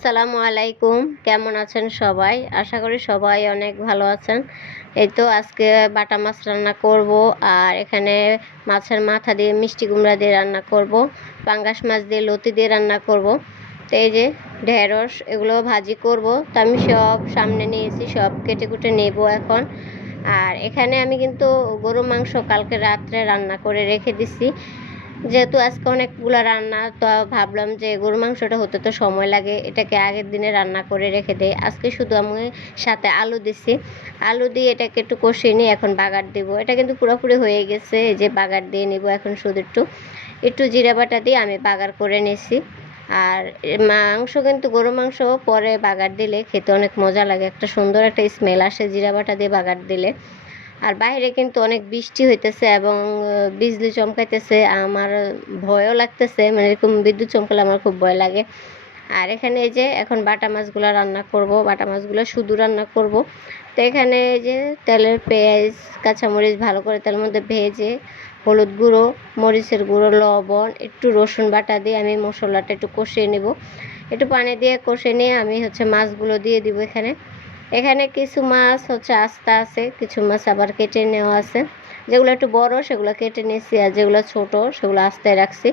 আসসালামু আলাইকুম। কেমন আছেন সবাই? আশা করি সবাই অনেক ভালো আছেন। এই তো আজকে বাটা মাছ রান্না করব, আর এখানে মাছের মাথা দিয়ে মিষ্টি কুমড়া দিয়ে রান্না করব, পাঙ্গাস মাছ দিয়ে লতি দিয়ে রান্না করব। তো এই যে ঢেঁড়স এগুলো ভাজি করব, তো আমি সব সামনে নিয়েছি, সব কেটে কুটে নেব এখন। আর এখানে আমি কিন্তু গরু মাংস কালকে রাত্রে রান্না করে রেখে দিছি, যেহেতু আজকে অনেকগুলো রান্না, তো ভাবলাম যে গরু মাংসটা হতে তো সময় লাগে, এটাকে আগের দিনে রান্না করে রেখে দেই। আজকে শুধু আমি সাথে আলু দিছি, আলু দিয়ে এটাকে একটু কষিয়ে নিয়ে এখন বাগার দিব। এটা কিন্তু পুরোপুরি হয়ে গেছে, এই যে বাগার দিয়ে নিব এখন। শুধু একটু একটু জিরা বাটা দিয়ে আমি বাগার করে নিছি। আর মাংস কিন্তু গরু মাংস পরে বাগার দিলে খেতে অনেক মজা লাগে, একটা সুন্দর একটা স্মেল আসে জিরা বাটা দিয়ে বাগার দিলে। আর বাইরে কিন্তু অনেক বৃষ্টি হইতেছে এবং বিজলি চমকাইতেছে, আমার ভয়ও লাগতেছে, মানে এরকম বিদ্যুৎ চমকালে আমার খুব ভয় লাগে। আর এখানে এই যে এখন বাটা মাছগুলো রান্না করব, বাটা মাছগুলো শুধু রান্না করব। তো এখানে এই যে তেলের পেঁয়াজ কাঁচামরিচ ভালো করে তেলের মধ্যে ভেজে হলুদ গুঁড়ো, মরিচের গুঁড়ো, লবণ, একটু রসুন বাটা দিয়ে আমি মশলাটা একটু কষিয়ে নেব। একটু পানি দিয়ে কষে নিয়ে আমি মাছগুলো দিয়ে দিব এখানে। এখানে কিছু মাছ আস্তা আছে, কিছু মাছ আবার কেটে নেওয়া আছে। যেগুলো একটু বড় সেগুলো কেটে নিয়েছি, আর যেগুলো ছোট সেগুলো আস্তায় রাখছি।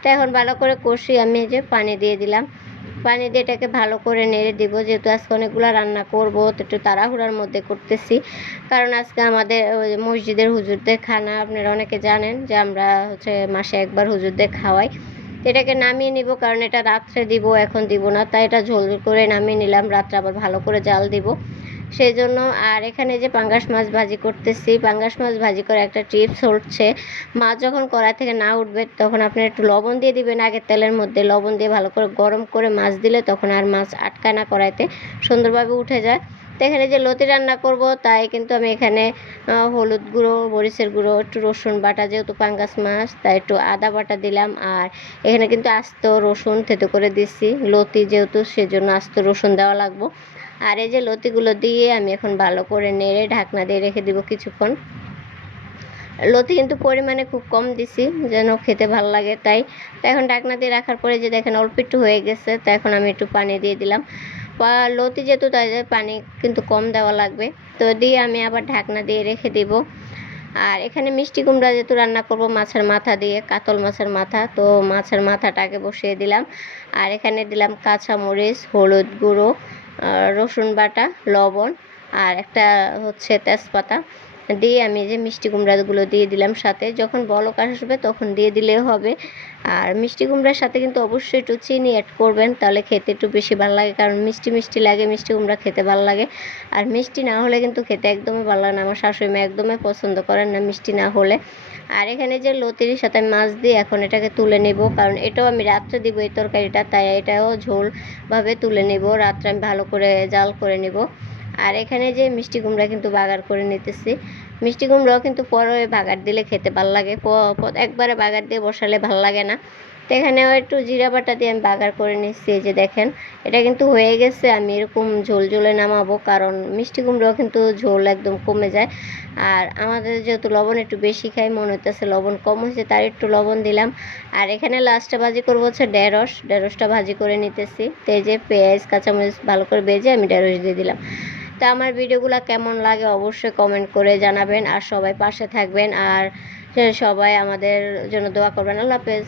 তো এখন ভালো করে কষি আমি যে পানি দিয়ে দিলাম। পানি দিয়ে এটাকে ভালো করে নেড়ে দিব, যেহেতু আজকে অনেকগুলো রান্না করব, তো একটু তাড়াহুড়ার মধ্যে করতেছি। কারণ আজকে আমাদের মসজিদের হুজুরদের খানা, আপনারা অনেকে জানেন যে আমরা মাসে একবার হুজুরদের খাওয়াই। এটাকে নামিয়ে নিব, কারণ এটা রাত্রে দিব, এখন দিব না, তাই এটা ঝোল করে নামিয়ে নিলাম, রাত্রে আবার ভালো করে জাল দিব সেই জন্য। আর এখানে যে পাঙ্গাস মাছ ভাজি করতেছি, পাঙ্গাস মাছ ভাজি করে একটা টিপস হচ্ছে, মাছ যখন কড়াই থেকে না উঠবে তখন আপনি একটু লবণ দিয়ে দিবেন আগে তেলের মধ্যে। লবণ দিয়ে ভালো করে গরম করে মাছ দিলে তখন আর মাছ আটকায় না, কড়াইতে সুন্দরভাবে উঠে যায়। তো এখানে যে লতি রান্না করব, তাই কিন্তু আমি এখানে হলুদ গুঁড়ো, মরিচের গুঁড়ো, একটু রসুন বাটা, যেহেতু পাঙ্গাস মাছ তাই একটু আদা বাটা দিলাম। আর এখানে কিন্তু আস্ত রসুন থেতো করে দিচ্ছি, লতি যেহেতু সেজন্য আস্ত রসুন দেওয়া লাগবে। আর এই যে লতিগুলো দিয়ে আমি এখন ভালো করে নেড়ে ঢাকনা দিয়ে রেখে দিব কিছুক্ষণ। লতি কিন্তু পরিমাণে খুব কম দিছি, যেন খেতে ভালো লাগে তাই। তো এখন ঢাকনা দিয়ে রাখার পরে যে দেখেন অল্প একটু হয়ে গেছে, তো এখন আমি একটু পানি দিয়ে দিলাম। লতি যেহেতু তাই পানি কিন্তু কম দেওয়া লাগবে, তো দিয়ে আমি আবার ঢাকনা দিয়ে রেখে দিব। আর এখানে মিষ্টি কুমড়া যেহেতু রান্না করব মাছের মাথা দিয়ে, কাতল মাছের মাথা, তো মাছের মাথাটাকে বসিয়ে দিলাম। আর এখানে দিলাম কাঁচামরিচ, হলুদ গুঁড়ো, রসুন বাটা, লবণ, আর একটা তেজপাতা দিয়ে আমি যে মিষ্টি কুমড়াগুলো দিয়ে দিলাম সাথে। যখন বলক আসবে তখন দিয়ে দিলেও হবে। আর মিষ্টি কুমড়ার সাথে কিন্তু অবশ্যই একটু চিনি অ্যাড করবেন, তাহলে খেতে একটু বেশি ভালো লাগে, কারণ মিষ্টি মিষ্টি লাগে, মিষ্টি কুমড়া খেতে ভালো লাগে। আর মিষ্টি না হলে কিন্তু খেতে একদমই ভালো লাগে না, আমার শাশুড়ি মা একদমই পছন্দ করেন না মিষ্টি না হলে। আর এখানে যে লতির সাথে মাছ দিয়ে এখন এটাকে তুলে নেব, কারণ এটাও আমি রাত্রে দিব এই তরকারিটা, তাই এটাও ঝোলভাবে তুলে নেব, রাত্রে আমি ভালো করে জাল করে নেব। আর এখানে যে মিষ্টি কুমড়া কিন্তু বাগার করে নিতেছি। মিষ্টি কুমড়াও কিন্তু পরে বাগার দিলে খেতে ভালো লাগে, একবারে বাগার দিয়ে বসালে ভালো লাগে না। তো এখানেও একটু জিরা বাটা দিয়ে আমি বাগার করে নিচ্ছি। এই যে দেখেন এটা কিন্তু হয়ে গেছে, আমি এরকম ঝোল ঝোলে নামাবো, কারণ মিষ্টি কুমড়াও কিন্তু ঝোল একদম কমে যায়। আর আমাদের যেহেতু লবণ একটু বেশি খাই, মনে হইতেছে লবণ কম হয়েছে, তার একটু লবণ দিলাম। আর এখানে লাস্টে ভাজি করবো ঢেঁড়সটা ভাজি করে নিতেছি। তো এই যে পেঁয়াজ কাঁচামরিচ ভালো করে ভেজে আমি ঢেঁড়স দিয়ে দিলাম। তা আমার ভিডিওগুলো কেমন লাগে অবশ্যই কমেন্ট করে জানাবেন, আর সবাই পাশে থাকবেন, আর সবাই আমাদের জন্য দোয়া করবেন। আল্লাহ হাফেজ।